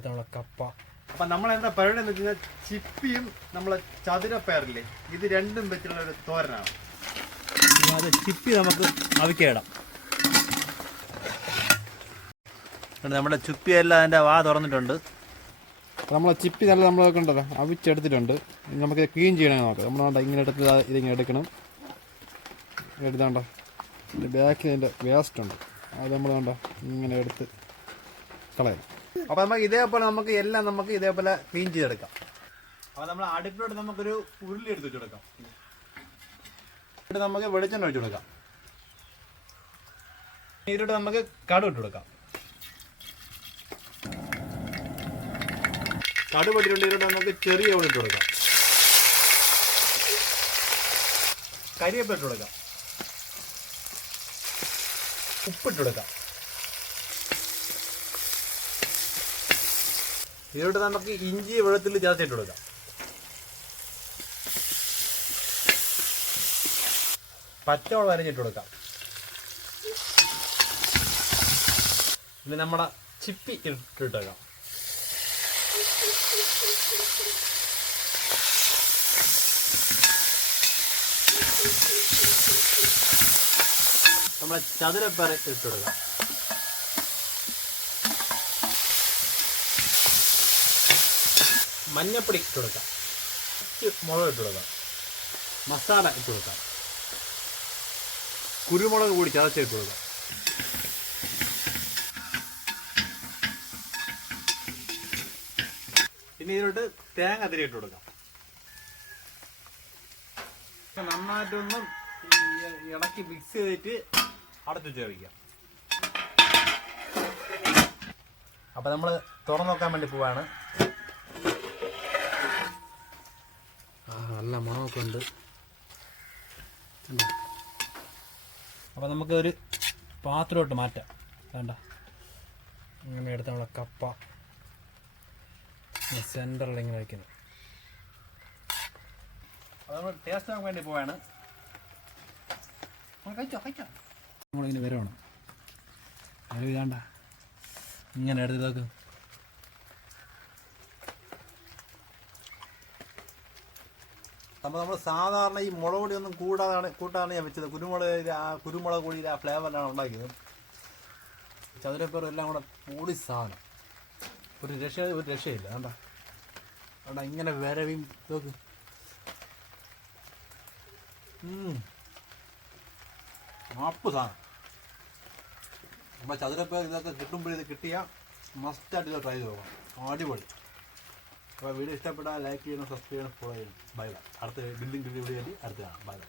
അടുത്ത നമ്മളെ കപ്പ. അപ്പൊ നമ്മൾ എന്താ പരിപാടി എന്ന് വെച്ചാൽ ചിപ്പിയും നമ്മളെ ചതുരപ്പയറില്ലേ ഇത് രണ്ടും വെച്ചുള്ള ഒരു തോരനാണ്. ഇനി അത് ചിപ്പി നമുക്ക് അവിക്കേടാം നമ്മുടെ ചുപ്പിയെല്ലാം അതിന്റെ വാ തുറന്നിട്ടുണ്ട്. നമ്മളെ ചിപ്പി നല്ല നമ്മൾ കണ്ടല്ലോ അവിച്ചെടുത്തിട്ടുണ്ട്. നമുക്ക് ക്ലീൻ ചെയ്യണമെങ്കിൽ നോക്കാം. നമ്മൾ വേണ്ട ഇങ്ങനെ എടുത്ത് ഇതിങ്ങനെ എടുക്കണം. എടുത്താണ്ട ബാക്കിൽ അതിന്റെ വേസ്റ്റ് ഉണ്ട്. അത് നമ്മൾ വേണ്ട ഇങ്ങനെ എടുത്ത് കളയാം. അപ്പോൾ നമുക്ക് ഇതേപോലെ നമുക്ക് എല്ലാം നമുക്ക് ഇതേപോലെ ക്ലീൻ ചെയ്തെടുക്കാം. അപ്പോൾ നമ്മൾ അടുപ്പിലോട്ട് നമുക്കൊരു ഉരുളി എടുത്ത് വെച്ചെടുക്കാം എന്നിട്ട് നമുക്ക് വെളിച്ചെണ്ണ ഒഴിച്ച് കൊടുക്കാം. ഇതിലോട്ട് നമുക്ക് കടു ഇട്ട് കൊടുക്കാം. കടു പൊട്ടിട്ടുണ്ട് നമുക്ക് ചെറിയ ഉള്ളി ഇട്ട് കൊടുക്കാം. കരിയപ്പിട്ട് കൊടുക്കാം. ഉപ്പിട്ട് കൊടുക്കാം. ഇതിലോട്ട് നമുക്ക് ഇഞ്ചി വെള്ളത്തിൽ ചേർത്തിട്ട് കൊടുക്കാം. പച്ചമുളക് അരഞ്ഞിട്ട് കൊടുക്കാം. ഇനി നമ്മുടെ ചിപ്പി ഇട്ടിട്ടേക്കാം നമ്മളെ ചതുരപ്പേര ഇട്ട് മഞ്ഞപ്പൊടി ഇട്ട് കൊടുക്കാം. മുളക് ഇട്ട് കൊടുക്കാം. മസാല ഇട്ട് കൊടുക്കാം. കുരുമുളക് കൂടി ചതച്ചിട്ട് കൊടുക്കാം. ഇനി ഇതിലോട്ട് തേങ്ങ ഇട്ട് കൊടുക്കാം. നന്നായിട്ടൊന്നും ഇളക്കി മിക്സ് ചെയ്തിട്ട് അടച്ചു ചേർക്കാം കഴിക്കാം അപ്പൊ നമ്മൾ തുറന്നു നോക്കാൻ വേണ്ടി പോവാണ് ആ നല്ല മണമൊക്കെ ഉണ്ട് അപ്പൊ നമുക്ക് ഒരു പാത്രമോട്ട് മാറ്റാം. വേണ്ട ഇങ്ങനെ എടുത്ത നമ്മളെ കപ്പ. സെന്ററിൽ ഇങ്ങനെ വയ്ക്കുന്നത് അത് നമ്മൾ ടേസ്റ്റ് വേണ്ടി പോവാണ്. നമ്മളിങ്ങനെ വരണം അത് ഇങ്ങനെ എടുത്ത് അപ്പോൾ നമ്മൾ സാധാരണ ഈ മുളക് പൊടി ഒന്നും കൂടാതാണ് കൂട്ടാണ് ഞാൻ വെച്ചത്. കുരുമുളക് ആ കുരുമുളക് പൊടിയുടെ ആ ഫ്ലേവറിലാണ് ഉണ്ടാക്കിയത്. ചതുരപ്പേർ എല്ലാം കൂടെ പൊടി സാധനം. ഒരു രക്ഷ ഒരു രക്ഷയില്ല. വേണ്ട വേണ്ട ഇങ്ങനെ വരവിയും നോക്ക് മാപ്പ് സാധനം. നമ്മുടെ ചതുരപ്പേർ ഇതൊക്കെ കിട്ടുമ്പോഴേ ഇത് കിട്ടിയാൽ മസ്റ്റായിട്ട് ഇത് ട്രൈ ചെയ്ത് നോക്കണം. അടിപൊളി. അപ്പോൾ വീഡിയോ ഇഷ്ടപ്പെട്ടാൽ ലൈക്ക് ചെയ്യണം സബ്സ്ക്രൈബ് ചെയ്യണം ഫോളോ ചെയ്യണം. ബൈ ബൈ അടുത്ത ബിൽഡിംഗ് വീഡിയോ അടുത്ത കാണാം. Bye bye